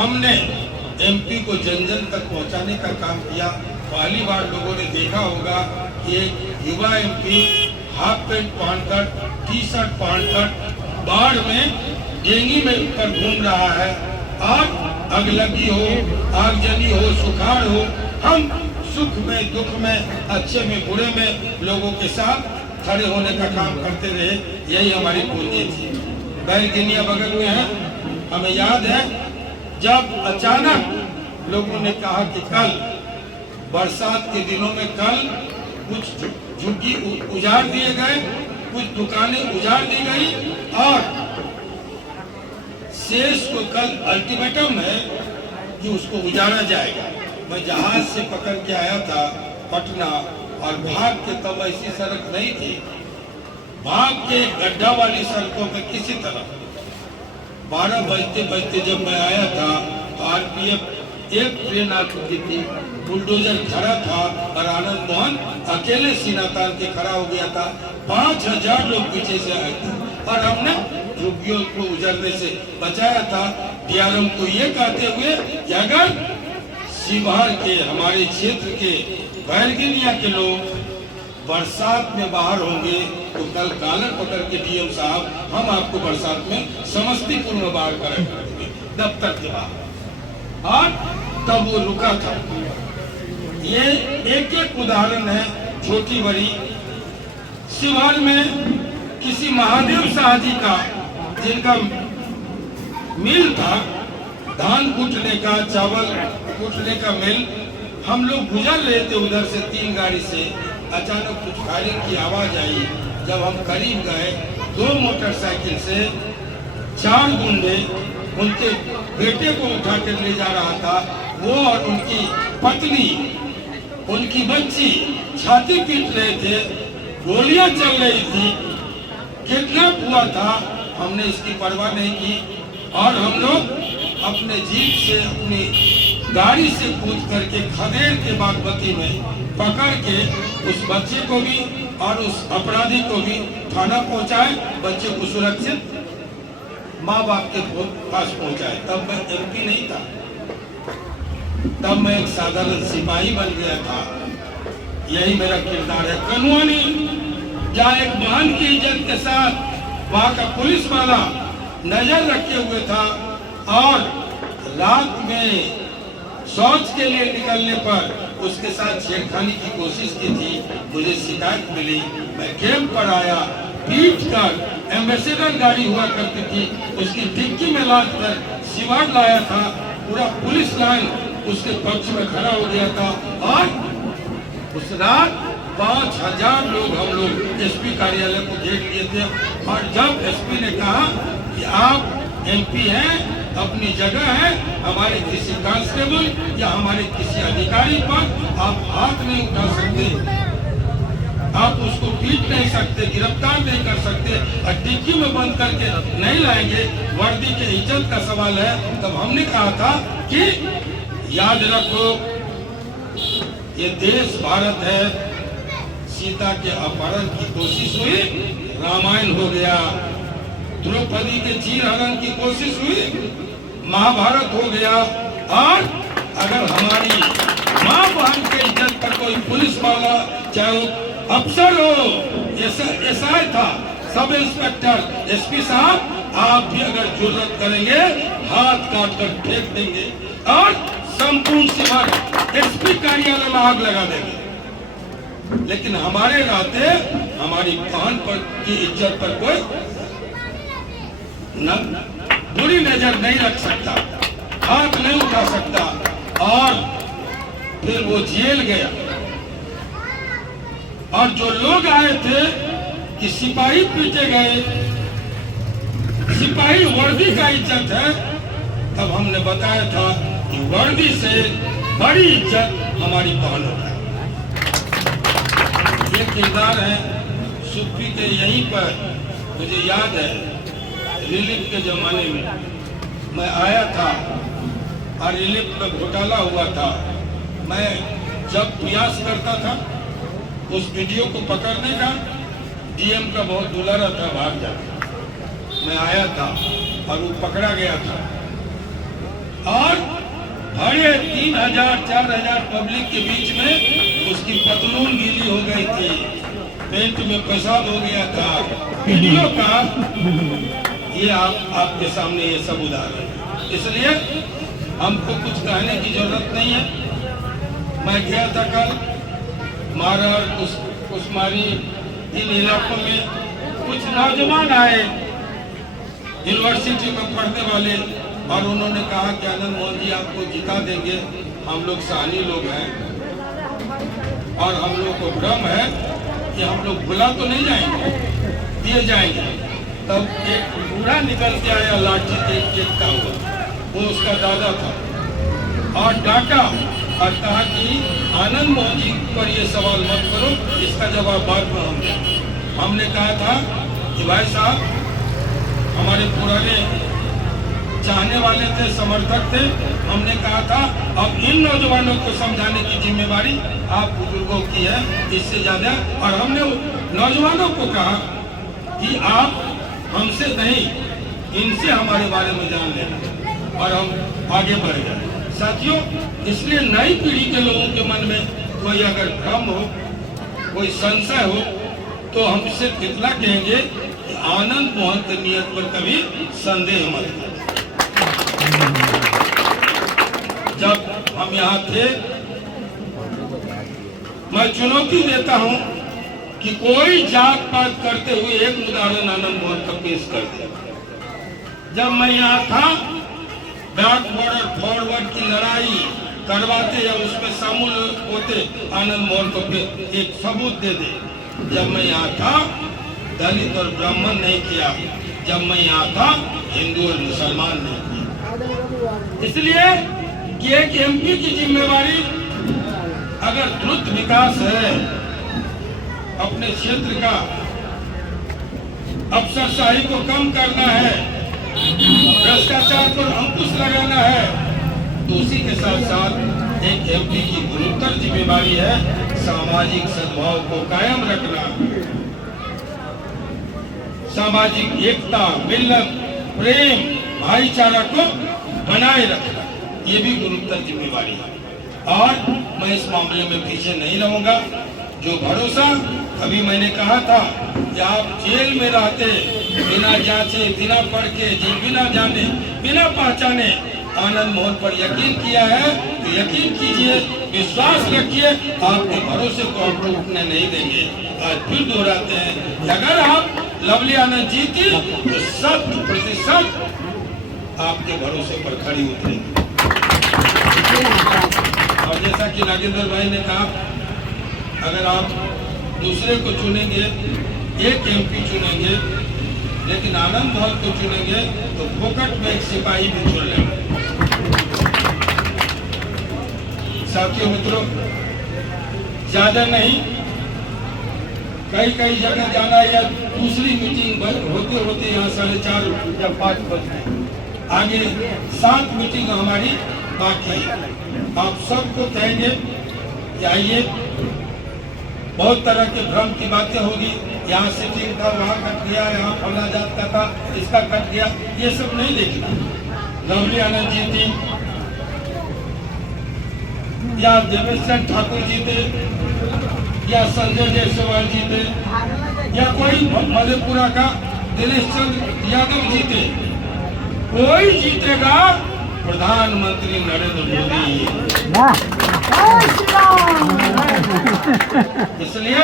हमने एमपी को जन जन तक पहुंचाने का काम किया। पहली बार लोगों ने देखा होगा कि एक युवा एमपी हाफ पैंट पहनकर, टी शर्ट पहनकर बाढ़ में डेंगी में पर घूम रहा है। और अगलगी हो, आगजनी हो, सुखाड़ हो, हम सुख में, दुख में, अच्छे में, बुरे में लोगों के साथ खड़े होने का काम करते रहे। यही हमारी पूंजी थी। बैरगनिया बगल में है। हमें याद है जब अचानक लोगों ने कहा कि कल बरसात के दिनों में कल कुछ झुग्गी उजाड़ दिए गए, कुछ दुकानें उजाड़ दी गई और शेष को कल अल्टीमेटम है कि उसको उजाड़ा जाएगा। मैं जहाज से पकड़ के आया था पटना और भाग के, तब ऐसी सड़क नहीं थी, भाग के गड्ढा वाली सड़कों पे किसी तरह 12 बजते बजते जब मैं आया था तो आरपीएफ एक ट्रेन आ चुकी थी, बुलडोजर खड़ा था और आनंद मोहन अकेले सीना तान के खड़ा हो गया था। 5000 लोग पीछे से आए थे और हमने झुग्गियों को उजड़ने से बचाया था। डीआरएम को ये कहते हुए कि अगर शिवहर के, हमारे क्षेत्र के बैरगनिया के लोग बरसात में बाहर होंगे तो कल कॉलर पकड़ के डीएम साहब हम आपको बरसात में समस्तीपुर में बाहर करेंगे, दफ्तर के बाहर। और तब वो रुका था। ये एक एक उदाहरण है, छोटी बड़ी। शिवहर में किसी महादेव शाह जी का, जिनका मिल था, धान कूटने का, चावल कूटने का मिल, हम लोग गुजर रहे थे उधर से 3 गाड़ी से। अचानक कुछ फायरिंग की आवाज आई। जब हम करीब गए, 2 मोटरसाइकिल से 4 गुंडे उनके बेटे को उठा कर ले जा रहा था। वो और उनकी पत्नी, उनकी बच्ची छाती पीट रहे थे, गोलियां चल रही थी, किडनैप हुआ था। हमने इसकी परवाह नहीं की और हम लोग अपने जीप से, अपनी गाड़ी से कूद करके खदेड़ के बागमती में पकड़ के उस बच्चे को भी और उस अपराधी को भी थाना पहुंचाए, बच्चे को सुरक्षित माँ बाप के पास पहुंचाए। तब मैं एमपी नहीं था, तब मैं एक साधारण सिपाही बन गया था। यही मेरा किरदार है। कनुआनी जहाँ एक बहन की इज्जत के साथ वहाँ का पुलिस वाला नजर रखे हुए था और रात में शौच के लिए निकलने पर उसके साथ छेड़खानी की कोशिश की थी। मुझे शिकायत मिली, मैं कैंप पर आया, पीट कर एम्बेसडर गाड़ी हुआ करती थी, उसकी डिक्की में लाद कर शिवहर लाया था। पूरा पुलिस लाइन उसके पक्ष में खड़ा हो गया था और उस रात 5000 लोग हम लोग एसपी कार्यालय को घेर लिए थे। और जब एसपी ने कहा कि आप एमपी हैं, अपनी जगह है, हमारे किसी कांस्टेबल या हमारे किसी अधिकारी पर आप हाथ नहीं उठा सकते, आप उसको पीट नहीं सकते, गिरफ्तार नहीं कर सकते और डिक्की में बंद करके नहीं लाएंगे, वर्दी के इज्जत का सवाल है। तब हमने कहा था कि याद रखो, ये देश भारत है। सीता के अपहरण की कोशिश हुई, रामायण हो गया। द्रौपदी के चीर हरण की कोशिश हुई, महाभारत हो गया। और अगर हमारी माँ बहन के इज्जत पर कोई पुलिस वाला, चाहे अफसर हो, एसआई था, सब इंस्पेक्टर, एसपी साहब, आप भी अगर जुर्रत करेंगे हाथ काट कर फेंक देंगे और संपूर्ण शिवहर एसपी कार्यालय में आग लगा देंगे। लेकिन हमारे रहते हमारी बहन पर की इज्जत पर कोई बुरी नजर नहीं रख सकता, हाथ नहीं उठा सकता। और फिर वो जेल गया और जो लोग आए थे कि सिपाही पीटे गए, सिपाही वर्दी का इज्जत है, तब हमने बताया था कि वर्दी से बड़ी इज्जत हमारी बहनों का। ये किरदार है सुप्री के। यहीं पर मुझे याद है रिलीफ के जमाने में मैं आया था और रिलीफ में घोटाला हुआ था। मैं जब प्रयास करता था उस वीडियो को पकड़ने का, डीएम का बहुत दुलारा था, भाग जाता। मैं आया था और वो पकड़ा गया था। और बड़े 3000-4000 पब्लिक के बीच में उसकी पतलून गीली हो गई थी, पेट में पेशाब हो गया था। वीडियो का ये आपके सामने ये सब उदाहरण है। इसलिए हमको कुछ कहने की जरूरत नहीं है। मैं गया था कल मारा कुशमारी इन इलाकों में, कुछ नौजवान आए यूनिवर्सिटी में पढ़ने वाले, और उन्होंने कहा कि आनंद मोहन जी आपको जिता देंगे, हम लोग सहनी लोग हैं और हम लोग को भ्रम है कि हम लोग भुला तो नहीं जाएंगे, दिए जाएंगे। तब एक बूढ़ा निकल के आया लाठी देखता हुआ, वो उसका दादा था, और डांटा और कहा कि आनंद मोहन जी पर ये सवाल मत करो, इसका जवाब बाद में हम देंगे। हमने कहा था कि भाई साहब हमारे पुराने चाहने वाले थे, समर्थक थे, हमने कहा था अब इन नौजवानों को समझाने की जिम्मेवारी आप बुजुर्गों की है इससे ज्यादा। और हमने नौजवानों को कहा कि आप हमसे नहीं, इनसे हमारे बारे में जान लें और हम आगे बढ़ जाए। साथियों, इसलिए नई पीढ़ी के लोगों के मन में कोई अगर भ्रम हो, कोई संशय हो, तो हम सिर्फ इतना कहेंगे कि आनंद मोहन की नियत पर कभी संदेह मत करें। जब हम यहाँ थे, मैं चुनौती देता हूँ कि कोई जात पात करते हुए एक उदाहरण आनंद मोहन का पेश कर दे। जब मैं यहाँ था, बैकवर्ड और फॉरवर्ड की लड़ाई करवाते या उसमें शामिल होते, आनंद मोहन को एक सबूत दे दे। जब मैं यहाँ था, दलित और ब्राह्मण नहीं किया, जब मैं यहाँ था, हिंदू और मुसलमान नहीं किया। इसलिए कि एक एमपी की जिम्मेवारी अगर द्रुत विकास है, अपने क्षेत्र का अफसरशाही को कम करना है, भ्रष्टाचार पर अंकुश लगाना है, तो उसी के साथ साथ एक एमपी की गुरुतर जिम्मेवारी है सामाजिक सद्भाव को कायम रखना, सामाजिक एकता, मिलत, प्रेम, भाईचारा को बनाए रखना, ये भी गुरुतर जिम्मेवारी है। और मैं इस मामले में पीछे नहीं रहूंगा। जो भरोसा अभी मैंने कहा था कि आप जेल में रहते बिना जांचे, बिना पढ़ के, बिना जाने, बिना पहचाने आनंद मोहन पर यकीन किया है, तो यकीन कीजिए, विश्वास रखिए, आपके भरोसे को हम टूटने नहीं देंगे। आज फिर दोहराते हैं कि अगर आप लवली आनंद जीती तो 100% आपके भरोसे पर खड़ी उतरेगी। और जैसा कि नागेंद्र भाई ने कहा, अगर आप दूसरे को चुनेंगे, एक एमपी चुनेंगे, लेकिन आनंद मोहन को चुनेंगे तो फोकट में एक सिपाही भी चुन लेंगे। साथियों मित्रों, ज्यादा नहीं, कई जगह जाना या दूसरी मीटिंग होते होते यहाँ 4:30 या 5 बज गए, आगे 7 मीटिंग हमारी बाकी है। आप सबको कहेंगे कि आइए, बहुत तरह के भ्रम की बातें होगी, यहाँ सिटिंग था, वहाँ कट गया, यहाँ फला जात का था, इसका कट गया, ये सब नहीं देखना। लवली आनंद जी थी या देवेश ठाकुर जी थे या संजय जायसवाल जी थे या कोई मधेपुरा का दिनेश चंद्र यादव जी थे, कोई जीतेगा प्रधानमंत्री नरेंद्र मोदी। इसलिए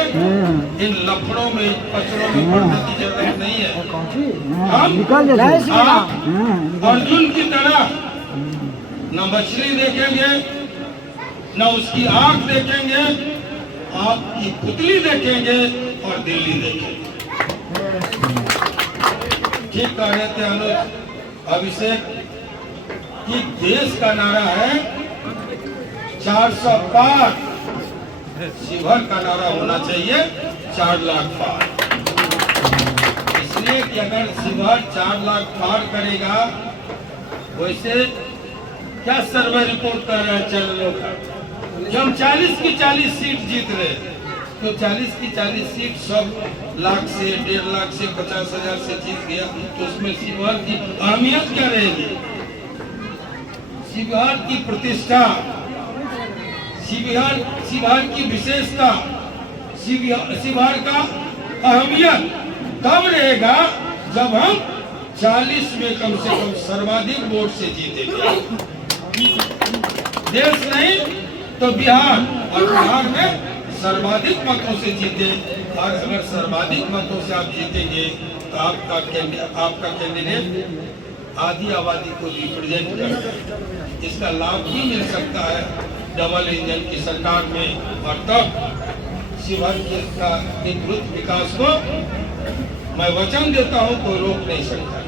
इन लफड़ों में, पचड़ों में पड़ने की जरूरत नहीं है। हम अर्जुन की तरह न मछली देखेंगे, न उसकी आंख देखेंगे, आपकी पुतली देखेंगे और दिल्ली देखेंगे। ठीक कह रहे थे अनुज अभिषेक कि देश का नारा है 400 पार, शिवहर का नारा होना चाहिए 4 लाख पार। इसलिए कि अगर शिवहर 4 लाख पार करेगा, वैसे क्या सर्वे रिपोर्ट कर रहे हैं चैनलों का कि हम 40 की 40 सीट जीत रहे, तो 40 की 40 सीट 100 लाख से, 1.5 लाख से, 50,000 से जीत गया, तो उसमें शिवहर की अहमियत क्या रहेगी? शिवहर की प्रतिष्ठा, शिवहर की विशेषता, शिवहर का अहमियत तब रहेगा जब हम 40 में कम से कम सर्वाधिक वोट से जीतेंगे। देश नहीं तो बिहार, और बिहार में सर्वाधिक मतों से जीते। और अगर सर्वाधिक मतों से आप जीतेंगे तो आपका कैंडिडेट आधी आबादी को रिप्रेजेंट करता है। इसका लाभ भी मिल सकता है डबल इंजन की सरकार में, और तब शिवहर का द्रुत विकास को मैं वचन देता हूं, कोई रोक नहीं सकता।